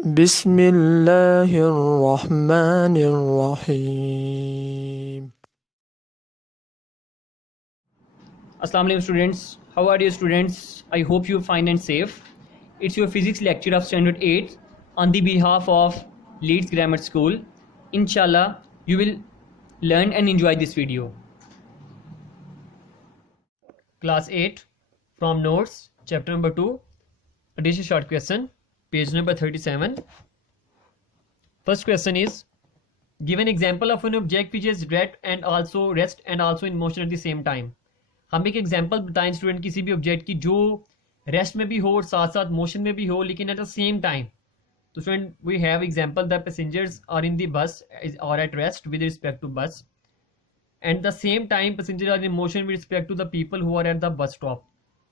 बिस्मिल्लाहिर्रहमानिर्रहीम। Assalamu alaikum students. How are you students? I hope you fine and safe. It's your physics lecture of standard 8 on the behalf of Leeds Grammar School. Inshallah, you will learn and enjoy this video. Class 8 from notes, chapter number 2, addition short question, page number 37. First question is, give an example of an object which is rest and also in motion at the same time. हम एक example बताएं student किसी भी object की जो rest में भी हो और साथ साथ मोशन में भी हो लेकिन एट द सेम टाइम. तो student we have example the passengers are in the bus और at rest with respect to bus and the same time passenger are in motion with respect to the people who are at the bus stop.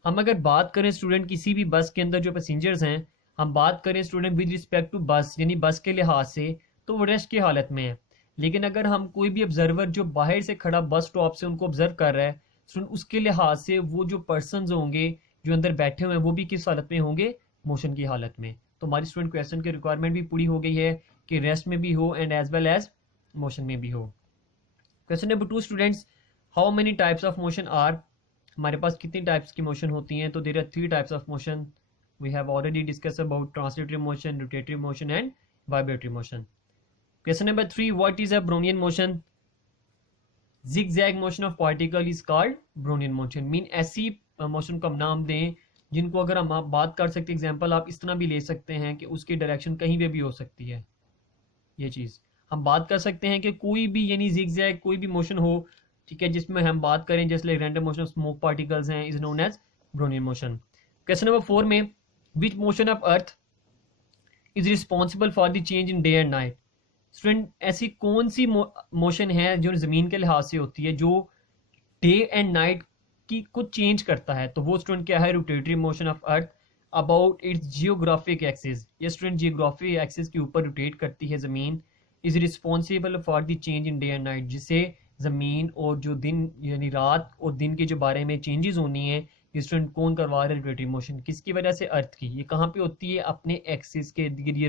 हम अगर बात करें student किसी भी बस के अंदर जो पैसेंजर्स हैं, हम बात करें स्टूडेंट विद रिस्पेक्ट टू बस यानी बस के लिहाज से, तो वो रेस्ट की हालत में है. लेकिन अगर हम कोई भी ऑब्जर्वर जो बाहर से खड़ा बस स्टॉप से उनको ऑब्जर्व कर रहा है, उसके लिहाज से वो जो पर्सन्स होंगे जो अंदर बैठे हुए हैं वो भी किस हालत में होंगे? मोशन की हालत में. तो हमारी स्टूडेंट क्वेश्चन की रिक्वायरमेंट भी पूरी हो गई है कि रेस्ट में भी हो and as well as motion में भी हो. Question number 2 students, how many types of motion are? हमारे पास कितनी टाइप्स की मोशन होती हैं? तो there are 3 types of motion. We have already discuss about translatory motion, rotatory motion and vibratory motion. Question number 3, what is a Brownian motion? zigzag motion of particle is called Brownian motion. Mean ऐसी motion को हम नाम दें जिनको अगर हम आप बात कर सकते, एग्जांपल आप इस तरह भी ले सकते हैं कि उसकी डायरेक्शन कहीं पे भी हो सकती है. ये चीज़ हम बात कर सकते हैं कि कोई भी यानी zigzag कोई भी मोशन हो, ठीक है, जिसमें हम बात करें जैसे random motion of smoke particles हैं, is known as Brownian motion. Question number 4 में, which motion of earth is responsible for the change in day and night? Student ऐसी कौन सी मोशन है जो ज़मीन के लिहाज से होती है जो डे एंड नाइट की कुछ चेंज करता है? तो वो स्टूडेंट क्या है? Rotatory motion of earth about its geographic axis. ये स्टूडेंट जियोग्राफिक एक्सिस के ऊपर रोटेट करती है ज़मीन. Is responsible for the change in day and night, जिससे ज़मीन और जो दिन यानी रात और दिन के जो बारे में चेंजेस होनी है, ये स्टूडेंट कौन करवा रहा है? Rotatory motion. किसकी वजह से? अर्थ की. ये कहाँ पे होती है? अपने एक्सिस के ये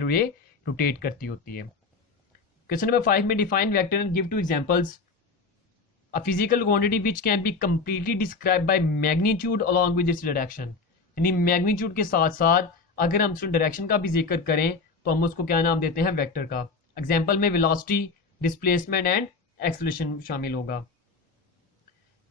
रोटेट करती होती है. क्वेश्चन नंबर 5 में, define vector and give 2 examples. A physical quantity which can be completely describe by magnitude along with its direction. यानी मैग्नीट्यूड के साथ साथ अगर हम डायरेक्शन का भी जिक्र करें तो हम उसको क्या नाम देते हैं? वेक्टर का. एग्जांपल में वेलोसिटी, डिस्प्लेसमेंट एंड एक्सेलरेशन शामिल होगा.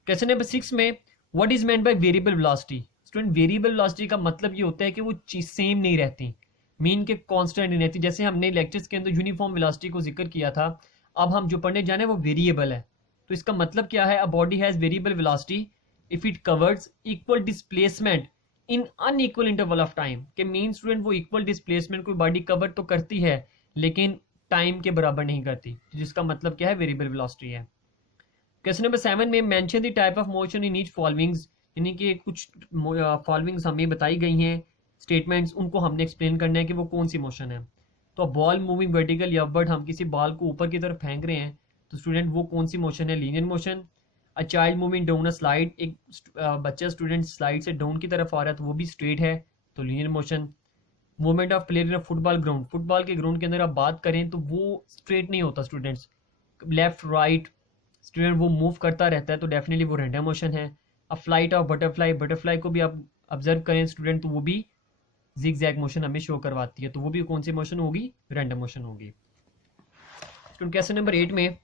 क्वेश्चन नंबर 6 में, what is meant by variable velocity? Student variable velocity का मतलब ये होता है कि वो चीज सेम नहीं रहती, मीन के कांस्टेंट नहीं रहती. जैसे हमने लेक्चर्स के अंदर यूनिफॉर्म वेलोसिटी को जिक्र किया था, अब हम जो पढ़ने जाने वो वेरिएबल है. तो इसका मतलब क्या है? A body has variable velocity if it covers equal displacement in unequal interval of time. के मीन स्टूडेंट वो इक्वल डिस्प्लेसमेंट कोई बॉडी कवर तो करती है लेकिन टाइम के बराबर नहीं करती, जिसका मतलब क्या है? वेरिएबल वेलोसिटी है. क्वेश्चन नंबर 7 में, mention the type of motion in each followings. यानी कि कुछ फॉलोइंग्स हमें बताई गई हैं स्टेटमेंट्स, उनको हमने एक्सप्लेन करना है कि वो कौन सी मोशन है. तो बॉल मूविंग वर्टिकल या अपवर्ड, हम किसी बॉल को ऊपर की तरफ फेंक रहे हैं, तो स्टूडेंट वो कौन सी मोशन है? Linear motion. A child moving down a slide, एक बच्चा स्टूडेंट स्लाइड से डाउन की तरफ आ रहा है तो वो भी स्ट्रेट है, तो linear motion. Movement of player in a football ground, football के ग्राउंड के अंदर आप बात करें तो वो स्ट्रेट नहीं होता स्टूडेंट्स, लेफ्ट राइट स्टूडेंट वो मूव करता रहता है, तो डेफिनेटली वो रैंडम मोशन है. A flight of butterfly, butterfly को भी आप ऑब्जर्व करें स्टूडेंट तो वो भी zigzag मोशन हमें शो करवाती है, तो वो भी कौन सी मोशन होगी? रैंडम मोशन होगी. क्वेश्चन नंबर 8 में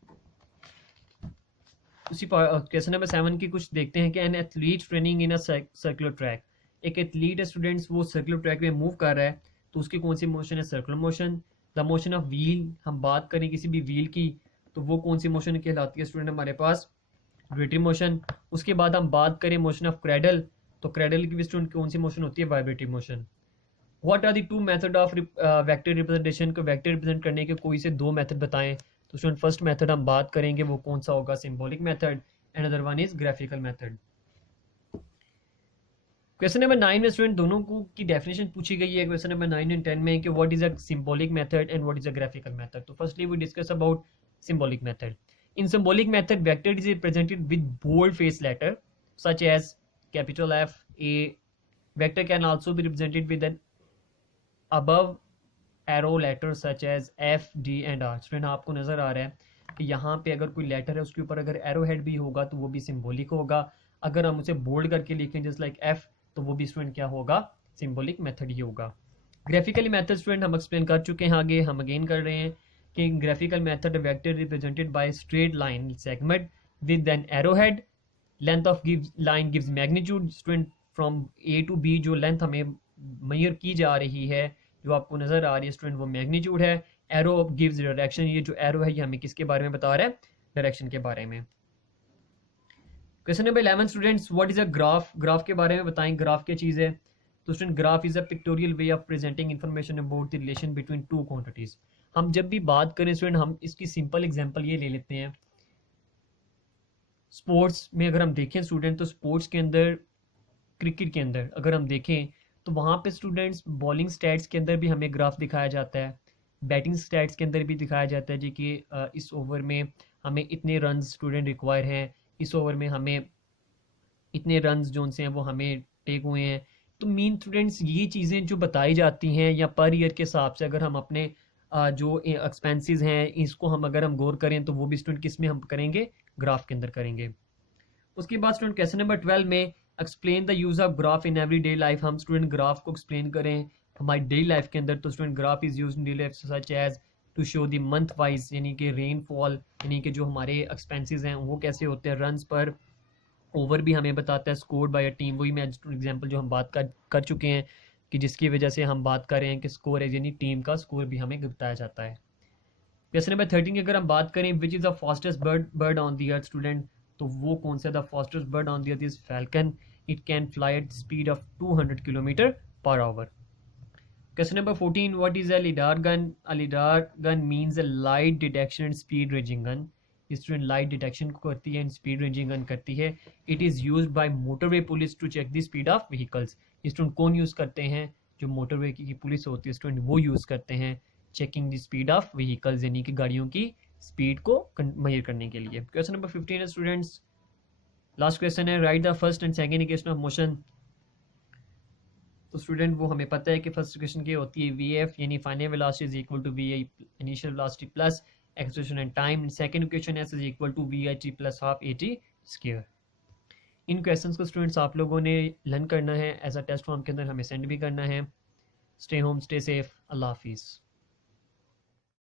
उसी क्वेश्चन नंबर 7 की कुछ देखते हैं कि an athlete training in a circular track. एक एथलीट है स्टूडेंट्स वो सर्कुलर ट्रैक में मूव कर रहा है, तो उसकी कौन सी मोशन है? Circular motion. The motion of wheel, हम बात करें किसी भी व्हील की तो वो कौन सी मोशन कहलाती है स्टूडेंट? हमारे पास रोटेटरी मोशन. उसके बाद हम बात करें मोशन ऑफ क्रेडल, तो क्रेडल की भी स्टूडेंट कौन सी मोशन होती है? Vibratory motion. What are the 2 method of vector representation? को वेक्टर रिप्रेजेंट करने के कोई से 2 मेथड बताएं. तो स्टूडेंट फर्स्ट मेथड हम बात करेंगे वो कौन सा होगा? Symbolic method. And other one is graphical method. Question number 9 में स्टूडेंट दोनों को की डेफिनेशन पूछी गई है क्वेश्चन नंबर 9 एंड 10 में कि what is a symbolic method and what is a graphical method. तो firstly we discuss about symbolic method. In symbolic method, vector is represented with bold face letter such as capital F, A. Vector can also be represented with an above arrow letter such as F, D and R. Student आपको नज़र आ रहा है कि यहाँ पे अगर कोई letter है उसके ऊपर अगर एरो हेड भी होगा तो वो भी सिंबॉलिक होगा। अगर हम उसे बोल्ड करके लिखें जस्ट लाइक एफ तो वो भी स्टूडेंट क्या होगा, सिंबॉलिक मेथड ही होगा। ग्राफिकली मेथड स्टूडेंट हम एक्सप्लेन कर चुके हैं, आगे हम अगेन कर रहे हैं कि graphical method vector represented by straight line segment with an arrow head, length of line gives magnitude. Student from A to B जो लेंथ हमें मेजर की जा रही है जो आपको नजर आ रही है स्टूडेंट वो मैग्नीट्यूड है। एरो गिव्स डायरेक्शन, ये जो एरो है ये हमें किसके बारे में बता रहा है, डायरेक्शन के बारे में। Question number 11 students, what is a graph. Graph के बारे में बताएं, ग्राफ क्या चीज़ है। तो student graph is a pictorial way of presenting information about the relation between two quantities. हम जब भी बात करें स्टूडेंट हम इसकी सिंपल एग्जांपल ये ले लेते हैं। स्पोर्ट्स में अगर हम देखें स्टूडेंट तो स्पोर्ट्स के अंदर, क्रिकेट के अंदर अगर हम देखें तो वहाँ पे स्टूडेंट्स बॉलिंग स्टैट्स के अंदर भी हमें ग्राफ दिखाया जाता है, बैटिंग स्टैट्स के अंदर भी दिखाया जाता है जी कि इस ओवर में हमें इतने रन स्टूडेंट रिक्वायर हैं, इस ओवर में हमें इतने रन्स जो उनसे हैं वो हमें टेक हुए हैं। तो मीन स्टूडेंट्स ये चीज़ें जो बताई जाती हैं या पर ईयर के हिसाब से अगर हम अपने जो एक्सपेंसेस हैं इसको हम अगर हम गौर करें तो वो भी स्टूडेंट किस में हम करेंगे, ग्राफ के अंदर करेंगे। उसके बाद स्टूडेंट क्वेश्चन नंबर 12 में explain the use of graph in every day life. हम स्टूडेंट ग्राफ को एक्सप्लेन करें हमारी डेली लाइफ के अंदर। तो student graph is use in daily life such as to show the month wise, यानी कि रेनफॉल, यानी कि जो हमारे एक्सपेंसेस हैं वो कैसे होते हैं रन्स पर। ओवर भी हमें बताता है स्कोर्ड बाय अ टीम, वही मैं एग्जांपल जो हम बात कर चुके हैं कि जिसकी वजह से हम बात कर रहे हैं कि स्कोर है यानी टीम का स्कोर भी हमें बताया जाता है। क्वेश्चन नंबर 13 की अगर हम बात करें which is the fastest bird on the earth student, तो वो कौन सा the fastest bird on the earth is falcon, it can fly at speed of 200 kilometre per hour. Question number 14 what is a lidar gun. A lidar gun means a light detection and speed ranging gun. Student light detection को करती है and speed ranging gun करती है। It is used bye motorway police to check the speed of vehicles. Student कौन use करते हैं, जो motorway की पुलिस होती है स्टूडेंट वो यूज़ करते हैं checking the speed of vehicles, यानी कि गाड़ियों की स्पीड को मेजर करने के लिए। क्वेश्चन नंबर 15 है स्टूडेंट्स, लास्ट क्वेश्चन है right the first and second equation of motion. तो स्टूडेंट वो हमें पता है कि फर्स्ट इक्वेशन क्या होती है, वी एफ यानी final velocity is equal to V I initial velocity plus acceleration and time. Second equation S is equal to V I T plus half A T square. इन questions को students आप लोगों ने learn करना है, as a test form के अंदर हमें सेंड भी करना है। स्टे होम, स्टे सेफ, अल्लाह हाफिज़।